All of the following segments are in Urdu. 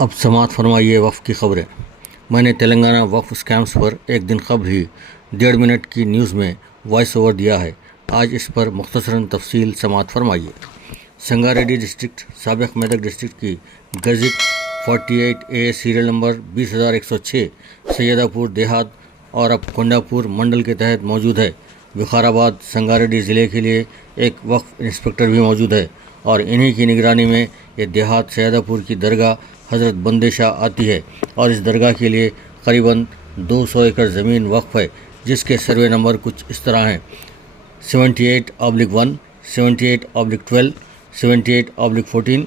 اب سماعت فرمائیے وقف کی خبریں۔ میں نے تلنگانہ وقف اسکیمز پر ایک دن قبل ہی 1.5 منٹ کی نیوز میں وائس اوور دیا ہے۔ آج اس پر مختصراً تفصیل سماعت فرمائیے۔ سنگاریڈی ڈسٹرکٹ سابق میدک ڈسٹرکٹ کی گزٹ 48A سیریل نمبر 20,106 سیدہ پور دیہات اور اب کونڈاپور منڈل کے تحت موجود ہے۔ وقار آباد سنگاریڈی ضلع کے لیے ایک وقف انسپکٹر بھی موجود ہے اور انہی کی نگرانی میں یہ دیہات سیدہ پور کی درگاہ حضرت بندے شاہ آتی ہے اور اس درگاہ کے لیے قریباً 200 ایکڑ زمین وقف ہے، جس کے سروے نمبر کچھ اس طرح ہیں: 78/1 78/12 78/14 78/15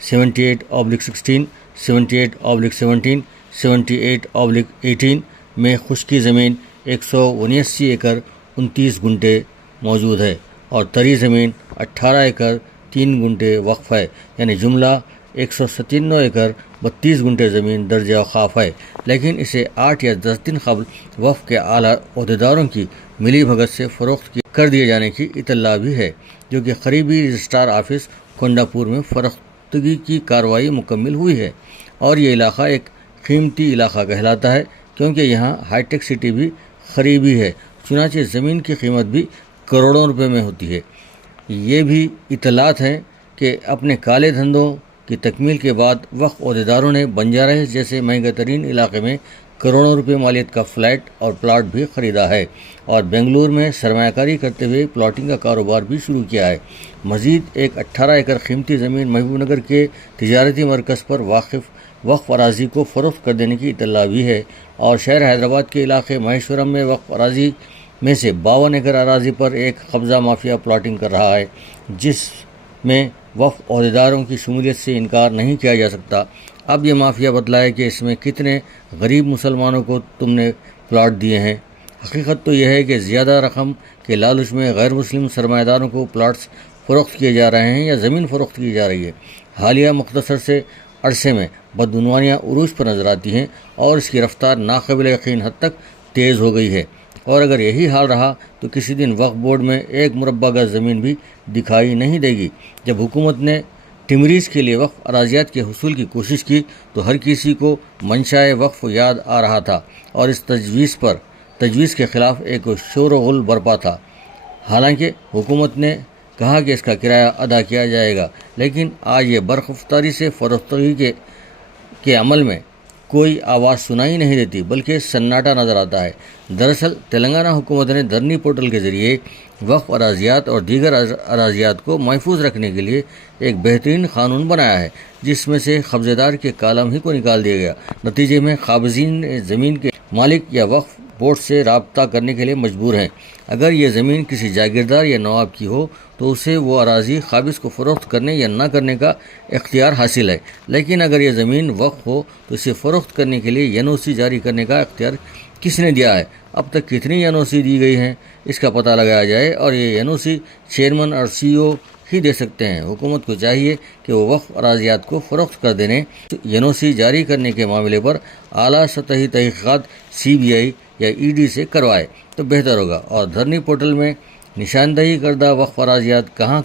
78/16 78/17 78/18 میں خشکی زمین 179 ایکڑ 29 گنٹے موجود ہے اور تری زمین 18 ایکڑ 3 گنٹے وقف ہے، یعنی جملہ 197 ایکڑ 32 گنٹے زمین درج اوقاف ہے، لیکن اسے 8 یا 10 دن قبل وقف کے اعلیٰ عہدیداروں کی ملی بھگت سے فروخت کر دیے جانے کی اطلاع بھی ہے، جو کہ قریبی رجسٹرار آفس کونڈاپور میں فروختگی کی کارروائی مکمل ہوئی ہے۔ اور یہ علاقہ ایک قیمتی علاقہ کہلاتا ہے کیونکہ یہاں ہائی ٹیک سٹی بھی قریبی ہے، چنانچہ زمین کی قیمت بھی کروڑوں روپے میں ہوتی ہے۔ یہ بھی اطلاعات ہیں کہ اپنے کالے دھندوں کی تکمیل کے بعد وقف عہدیداروں نے بنجارہ ہلز جیسے مہنگے ترین علاقے میں کروڑوں روپے مالیت کا فلیٹ اور پلاٹ بھی خریدا ہے اور بنگلور میں سرمایہ کاری کرتے ہوئے پلاٹنگ کا کاروبار بھی شروع کیا ہے۔ مزید ایک 18 ایکڑ قیمتی زمین محبوب نگر کے تجارتی مرکز پر وقف اراضی کو فروخت کر دینے کی اطلاع بھی ہے اور شہر حیدرآباد کے علاقے مہیشورم میں وقف اراضی میں سے 52 ایکڑ اراضی پر ایک قبضہ مافیا پلاٹنگ کر رہا ہے، جس میں وقف عہدیداروں کی شمولیت سے انکار نہیں کیا جا سکتا۔ اب یہ مافیا بتلائے کہ اس میں کتنے غریب مسلمانوں کو تم نے پلاٹ دیے ہیں۔ حقیقت تو یہ ہے کہ زیادہ رقم کے لالچ میں غیر مسلم سرمایہ داروں کو پلاٹس فروخت کیے جا رہے ہیں یا زمین فروخت کی جا رہی ہے۔ حالیہ مختصر سے عرصے میں بدعنوانیاں عروج پر نظر آتی ہیں اور اس کی رفتار ناقابل یقین حد تک تیز ہو گئی ہے، اور اگر یہی حال رہا تو کسی دن وقف بورڈ میں ایک مربع گز زمین بھی دکھائی نہیں دے گی۔ جب حکومت نے ٹمریز کے لیے وقف اراضیات کے حصول کی کوشش کی تو ہر کسی کو منشائے وقف یاد آ رہا تھا اور اس تجویز کے خلاف ایک شور و غل برپا تھا۔ حالانکہ حکومت نے کہا کہ اس کا کرایہ ادا کیا جائے گا، لیکن آج یہ برخوفتاری سے فروختگی کے عمل میں کوئی آواز سنائی نہیں دیتی، بلکہ سناٹا نظر آتا ہے۔ دراصل تلنگانہ حکومت نے دھرنی پورٹل کے ذریعے وقف اراضیات اور دیگر اراضیات کو محفوظ رکھنے کے لیے ایک بہترین قانون بنایا ہے، جس میں سے قبضے دار کے کالم ہی کو نکال دیا گیا۔ نتیجے میں قابضین زمین کے مالک یا وقف بورڈ سے رابطہ کرنے کے لیے مجبور ہیں۔ اگر یہ زمین کسی جاگیردار یا نواب کی ہو تو اسے وہ اراضی قابض کو فروخت کرنے یا نہ کرنے کا اختیار حاصل ہے، لیکن اگر یہ زمین وقف ہو تو اسے فروخت کرنے کے لیے NOC جاری کرنے کا اختیار کس نے دیا ہے؟ اب تک کتنی NOC دی گئی ہیں، اس کا پتہ لگایا جائے، اور یہ NOC چیئرمین اور CEO ہی دے سکتے ہیں۔ حکومت کو چاہیے کہ وہ وقف اراضیات کو فروخت کر دینے NOC جاری کرنے کے معاملے پر اعلیٰ سطحی تحقیقات CBI یا ED سے کروائے تو بہتر ہوگا، اور دھرنی پورٹل میں نشاندہی کردہ وقف اراضیات کہاں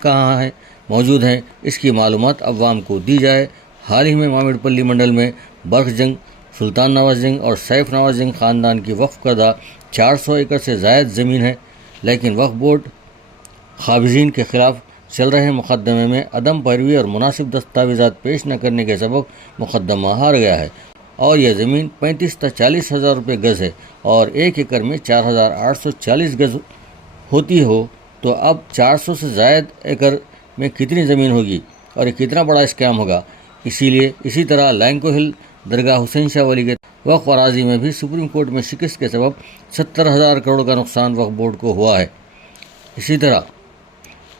موجود ہیں، اس کی معلومات عوام کو دی جائے۔ حال ہی میں مامیڈ پلی منڈل میں برق جنگ، سلطان نواز جنگ اور سیف نواز جنگ خاندان کی وقف کردہ 400 ایکڑ سے زائد زمین ہے، لیکن وقف بورڈ قابضین کے خلاف چل رہے مقدمے میں عدم پیروی اور مناسب دستاویزات پیش نہ کرنے کے سبب مقدمہ ہار گیا ہے، اور یہ زمین 35 تا 40 ہزار روپے گز ہے، اور 1 ایکڑ میں 4840 گز ہوتی ہو تو اب 400 سے زائد ایکڑ میں کتنی زمین ہوگی اور یہ کتنا بڑا اسکیم ہوگا۔ اسی طرح لینکو ہل درگاہ حسین شاہ ولی کے وقف اراضی میں بھی سپریم کورٹ میں شکست کے سبب 70,000 کروڑ کا نقصان وقف بورڈ کو ہوا ہے۔ اسی طرح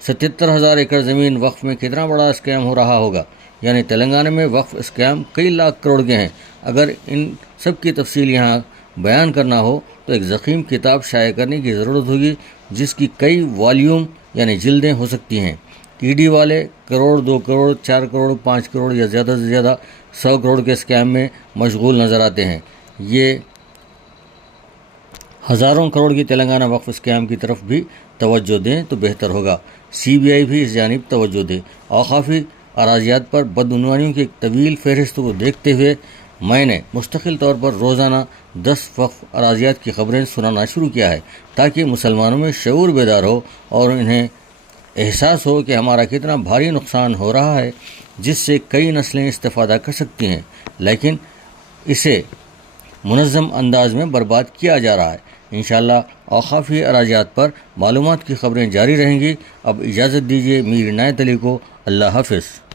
77,000 ایکڑ زمین وقف میں کتنا بڑا اسکیم ہو رہا ہوگا، یعنی تلنگانہ میں وقف اسکیم کئی لاکھ کروڑ کے ہیں۔ اگر ان سب کی تفصیل یہاں بیان کرنا ہو تو ایک ضخیم کتاب شائع کرنے کی ضرورت ہوگی، جس کی کئی والیوم یعنی جلدیں ہو سکتی ہیں۔ ED والے کروڑ، 2 کروڑ، 4 کروڑ، 5 کروڑ یا زیادہ سے زیادہ 100 کروڑ کے اسکیم میں مشغول نظر آتے ہیں۔ یہ ہزاروں کروڑ کی تلنگانہ وقف اسکیم کی طرف بھی توجہ دیں تو بہتر ہوگا۔ CBI بھی اس جانب توجہ دے۔ اوقافی اراضیات پر بدعنوانیوں کی ایک طویل فہرست کو دیکھتے ہوئے میں نے مستقل طور پر روزانہ 10 وقف اراضیات کی خبریں سنانا شروع کیا ہے تاکہ مسلمانوں میں شعور بیدار ہو اور انہیں احساس ہو کہ ہمارا کتنا بھاری نقصان ہو رہا ہے، جس سے کئی نسلیں استفادہ کر سکتی ہیں، لیکن اسے منظم انداز میں برباد کیا جا رہا ہے۔ انشاءاللہ اوقافی اراضیات پر معلومات کی خبریں جاری رہیں گی۔ اب اجازت دیجیے میر عنایت علی کو۔ اللہ حافظ۔